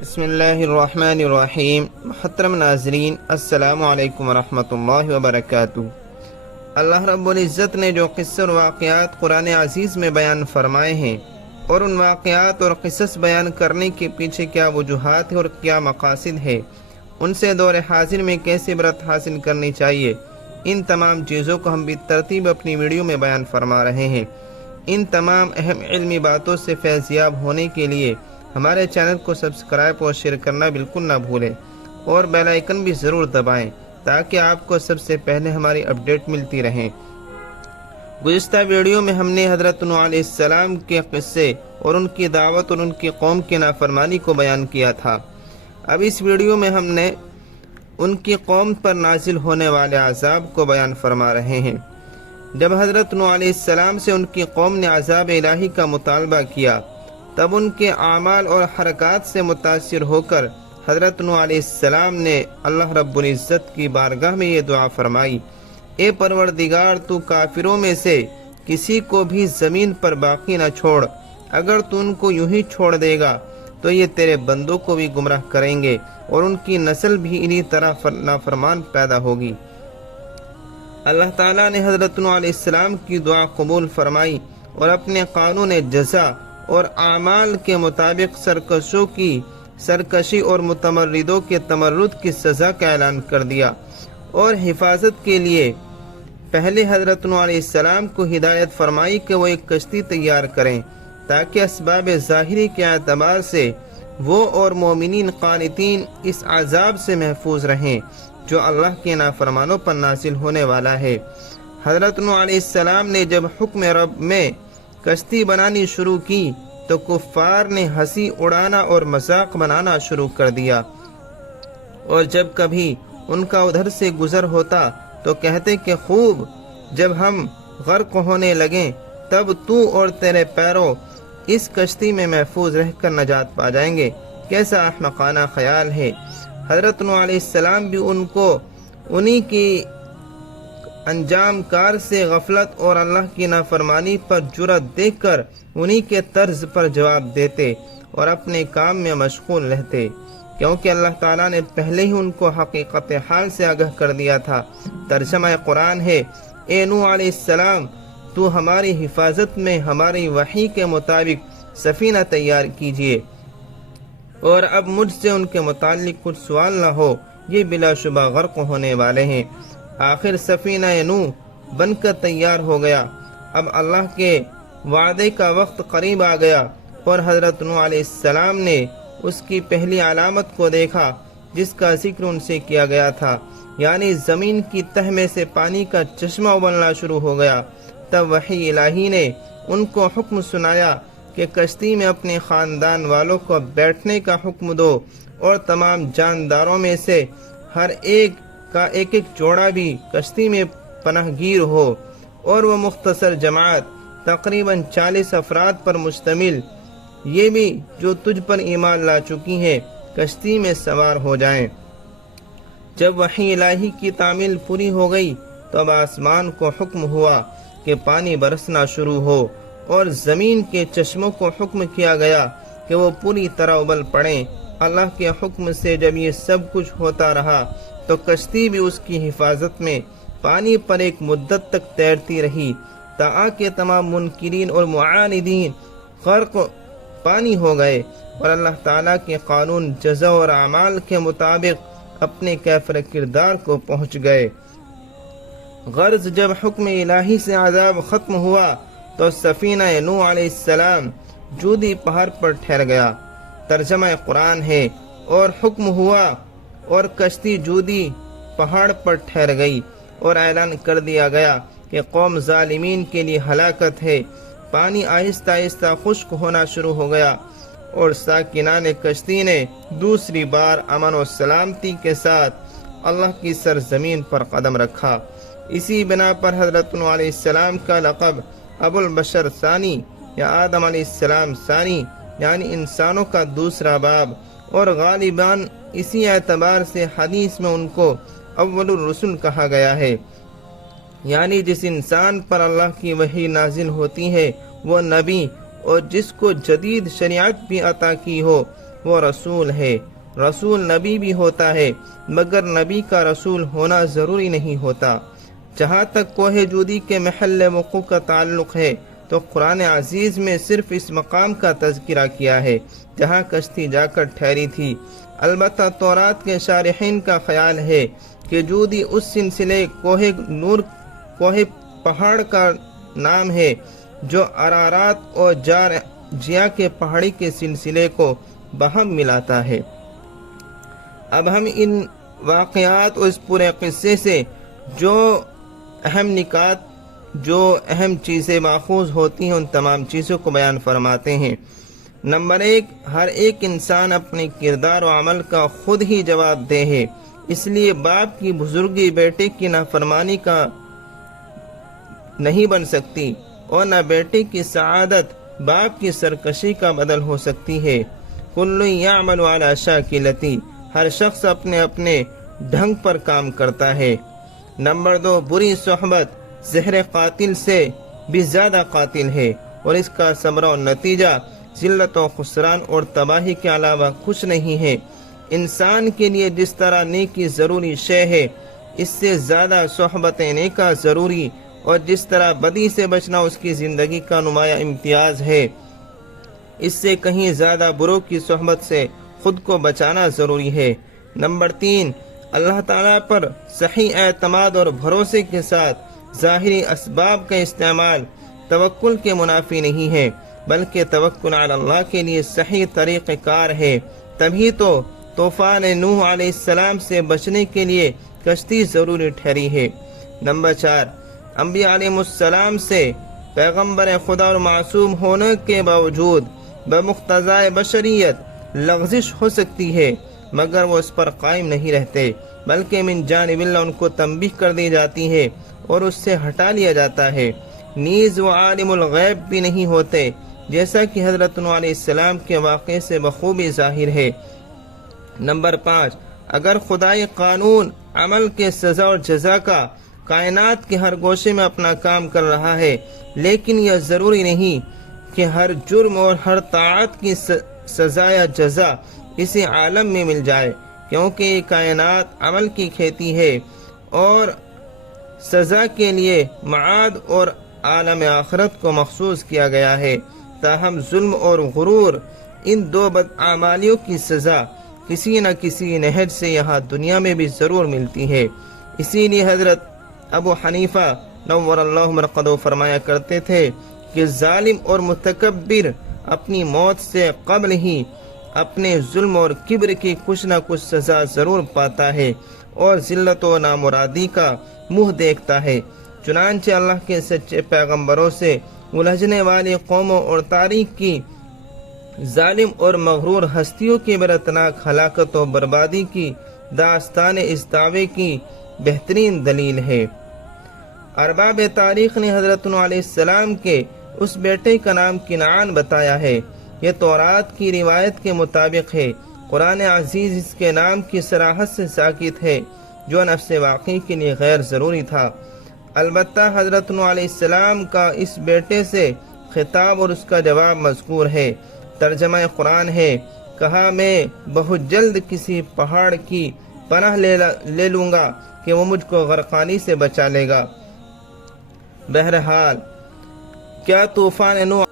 بسم اللہ الرحمن الرحیم۔ محترم ناظرین، السلام علیکم ورحمۃ اللہ وبرکاتہ۔ اللہ رب العزت نے جو قصے اور واقعات قرآن عزیز میں بیان فرمائے ہیں اور ان واقعات اور قصص بیان کرنے کے پیچھے کیا وجوہات ہیں اور کیا مقاصد ہے، ان سے دور حاضر میں کیسے عبرت حاصل کرنی چاہیے، ان تمام چیزوں کو ہم بالترتیب اپنی ویڈیو میں بیان فرما رہے ہیں۔ ان تمام اہم علمی باتوں سے فیضیاب ہونے کے لیے ہمارے چینل کو سبسکرائب اور شیئر کرنا بالکل نہ بھولیں اور بیل آئیکن بھی ضرور دبائیں تاکہ آپ کو سب سے پہلے ہماری اپڈیٹ ملتی رہیں۔ گزشتہ ویڈیو میں ہم نے حضرت نوح علیہ السلام کے قصے اور ان کی دعوت اور ان کی قوم کی نافرمانی کو بیان کیا تھا۔ اب اس ویڈیو میں ہم نے ان کی قوم پر نازل ہونے والے عذاب کو بیان فرما رہے ہیں۔ جب حضرت نوح علیہ السلام سے ان کی قوم نے عذاب الہی کا مطالبہ کیا، تب ان کے اعمال اور حرکات سے متاثر ہو کر حضرت نوح علیہ السلام نے اللہ رب العزت کی بارگاہ میں یہ دعا فرمائی: اے پروردگار، تو کافروں میں سے کسی کو بھی زمین پر باقی نہ چھوڑ، اگر تو ان کو یوں ہی چھوڑ دے گا تو یہ تیرے بندوں کو بھی گمراہ کریں گے اور ان کی نسل بھی انہی طرح نافرمان پیدا ہوگی۔ اللہ تعالیٰ نے حضرت نوح علیہ السلام کی دعا قبول فرمائی اور اپنے قانون جزا اور اعمال کے مطابق سرکشوں کی سرکشی اور متمردوں کے تمرد کی سزا کا اعلان کر دیا، اور حفاظت کے لیے پہلے حضرت نوح علیہ السلام کو ہدایت فرمائی کہ وہ ایک کشتی تیار کریں تاکہ اسباب ظاہری کے اعتبار سے وہ اور مومنین قانتین اس عذاب سے محفوظ رہیں جو اللہ کے نافرمانوں پر نازل ہونے والا ہے۔ حضرت نوح علیہ السلام نے جب حکم رب میں کشتی بنانی شروع کی تو کفار نے ہنسی اڑانا اور مذاق بنانا شروع کر دیا، اور جب کبھی ان کا ادھر سے گزر ہوتا تو کہتے کہ خوب، جب ہم غرق ہونے لگیں تب تو اور تیرے پیرو اس کشتی میں محفوظ رہ کر نجات پا جائیں گے۔ کیسا احمقانہ خیال ہے۔ حضرت نوح علیہ السلام بھی ان کو انہی کی انجام کار سے غفلت اور اللہ کی نافرمانی پر جرأت دیکھ کر انہی کے طرز پر جواب دیتے اور اپنے کام میں مشغول رہتے، کیونکہ اللہ تعالیٰ نے پہلے ہی ان کو حقیقت حال سے آگاہ کر دیا تھا۔ ترجمہ قرآن ہے: اے نوح علیہ السلام، تو ہماری حفاظت میں ہماری وحی کے مطابق سفینہ تیار کیجئے، اور اب مجھ سے ان کے متعلق کچھ سوال نہ ہو، یہ بلا شبہ غرق ہونے والے ہیں۔ آخر سفینہ نوح بن کر تیار ہو گیا۔ اب اللہ کے وعدے کا وقت قریب آ گیا اور حضرت نوح علیہ السلام نے اس کی پہلی علامت کو دیکھا جس کا ذکر ان سے کیا گیا تھا، یعنی زمین کی تہ میں سے پانی کا چشمہ ابلنا شروع ہو گیا۔ تب وحی الہی نے ان کو حکم سنایا کہ کشتی میں اپنے خاندان والوں کو بیٹھنے کا حکم دو اور تمام جانداروں میں سے ہر ایک کا ایک ایک جوڑا بھی کشتی میں پناہ گیر ہو، اور وہ مختصر جماعت تقریباً 40 افراد پر مشتمل یہ بھی جو تجھ پر ایمان لا چکی ہیں کشتی میں سوار ہو جائیں۔ جب وحی الہی کی تعمیل پوری ہو گئی تو اب آسمان کو حکم ہوا کہ پانی برسنا شروع ہو، اور زمین کے چشموں کو حکم کیا گیا کہ وہ پوری طرح ابل پڑیں۔ اللہ کے حکم سے جب یہ سب کچھ ہوتا رہا تو کشتی بھی اس کی حفاظت میں پانی پر ایک مدت تک تیرتی رہی تاکہ تمام منکرین اور معاندین غرق پانی ہو گئے اور اللہ تعالیٰ کے قانون جزا اور اعمال کے مطابق اپنے کیفر کردار کو پہنچ گئے۔ غرض جب حکم الہی سے عذاب ختم ہوا تو سفینہ نوح علیہ السلام جودی پہاڑ پر ٹھہر گیا۔ ترجمہ قرآن ہے: اور حکم ہوا اور کشتی جودی پہاڑ پر ٹھہر گئی، اور اعلان کر دیا گیا کہ قوم ظالمین کے لیے ہلاکت ہے۔ پانی آہستہ آہستہ خشک ہونا شروع ہو گیا اور ساکنان کشتی نے دوسری بار امن و سلامتی کے ساتھ اللہ کی سرزمین پر قدم رکھا۔ اسی بنا پر حضرت نوح علیہ السلام کا لقب ابو البشر ثانی یا آدم علیہ السلام ثانی، یعنی انسانوں کا دوسرا باپ، اور غالباً اسی اعتبار سے حدیث میں ان کو اول الرسل کہا گیا ہے، یعنی جس انسان پر اللہ کی وحی نازل ہوتی ہے وہ نبی، اور جس کو جدید شریعت بھی عطا کی ہو وہ رسول ہے۔ رسول نبی بھی ہوتا ہے، مگر نبی کا رسول ہونا ضروری نہیں ہوتا۔ جہاں تک کوہ جودی کے محل وقوع کا تعلق ہے تو قرآن عزیز میں صرف اس مقام کا تذکرہ کیا ہے جہاں کشتی جا کر ٹھہری تھی۔ البتہ تورات کے شارحین کا خیال ہے کہ جودی اس سلسلے کوہ پہاڑ کا نام ہے جو ارارات اور جارجیا کے پہاڑی کے سلسلے کو بہم ملاتا ہے۔ اب ہم ان واقعات اور اس پورے قصے سے جو اہم نکات، جو اہم چیزیں ماخوذ ہوتی ہیں، ان تمام چیزوں کو بیان فرماتے ہیں۔ نمبر 1، ہر ایک انسان اپنے کردار و عمل کا خود ہی جواب دہ ہے، اس لیے باپ کی بزرگی بیٹے کی نافرمانی کا نہیں بن سکتی، اور نہ بیٹے کی سعادت باپ کی سرکشی کا بدل ہو سکتی ہے۔ کل یعمل علی شاکلتی، ہر شخص اپنے اپنے ڈھنگ پر کام کرتا ہے۔ نمبر 2، بری صحبت زہر قاتل سے بھی زیادہ قاتل ہے، اور اس کا ثمرہ و نتیجہ ذلت و خسران اور تباہی کے علاوہ کچھ نہیں ہے۔ انسان کے لیے جس طرح نیکی ضروری شے ہے، اس سے زیادہ صحبت نیکا ضروری، اور جس طرح بدی سے بچنا اس کی زندگی کا نمایاں امتیاز ہے، اس سے کہیں زیادہ بروں کی صحبت سے خود کو بچانا ضروری ہے۔ نمبر 3، اللہ تعالیٰ پر صحیح اعتماد اور بھروسے کے ساتھ ظاہری اسباب کا استعمال توکل کے منافی نہیں ہے، بلکہ توکل علی اللہ کے لیے صحیح طریقہ کار ہے۔ تبھی تو طوفان نوح علیہ السلام سے بچنے کے لیے کشتی ضروری ٹھہری ہے۔ نمبر 4، انبیاء علیہ السلام سے پیغمبر خدا اور معصوم ہونے کے باوجود بمقتضائے بشریت لغزش ہو سکتی ہے، مگر وہ اس پر قائم نہیں رہتے، بلکہ من جانب اللہ ان کو تنبیہ کر دی جاتی ہے اور اس سے ہٹا لیا جاتا ہے۔ نیز وہ عالم الغیب بھی نہیں ہوتے، جیسا کہ حضرت نوح علیہ السلام کے واقعے سے بخوبی ظاہر ہے۔ نمبر 5، اگر خدائی قانون عمل کے سزا اور جزا کا کائنات کے ہر گوشے میں اپنا کام کر رہا ہے، لیکن یہ ضروری نہیں کہ ہر جرم اور ہر طاعت کی سزا یا جزا اسی عالم میں مل جائے، کیونکہ یہ کائنات عمل کی کھیتی ہے اور سزا کے لیے معاد اور عالم آخرت کو مخصوص کیا گیا ہے۔ تاہم ظلم اور غرور، ان دو بدعمالیوں کی سزا کسی نہ کسی نہج سے یہاں دنیا میں بھی ضرور ملتی ہے۔ اسی لیے حضرت ابو حنیفہ نور اللہ مرقدہ فرمایا کرتے تھے کہ ظالم اور متکبر اپنی موت سے قبل ہی اپنے ظلم اور کبر کی کچھ نہ کچھ سزا ضرور پاتا ہے اور ذلت و نامرادی کا منہ دیکھتا ہے۔ چنانچہ اللہ کے سچے پیغمبروں سے الجھنے والی قوموں اور تاریخ کی ظالم اور مغرور ہستیوں کی عبرتناک ہلاکت و بربادی کی داستان اس دعوے کی بہترین دلیل ہے۔ ارباب تاریخ نے حضرت نوح علیہ السلام کے اس بیٹے کا نام کنعان بتایا ہے۔ یہ تورات کی روایت کے مطابق ہے۔ قرآن عزیز اس کے نام کی صراحت سے ساکت ہے، جو نفس واقعی کے لیے غیر ضروری تھا۔ البتہ حضرت نوح علیہ السلام کا اس بیٹے سے خطاب اور اس کا جواب مذکور ہے۔ ترجمہ قرآن ہے، کہا میں بہت جلد کسی پہاڑ کی پناہ لے لوں گا کہ وہ مجھ کو غرقانی سے بچا لے گا۔ بہرحال کیا طوفان نوح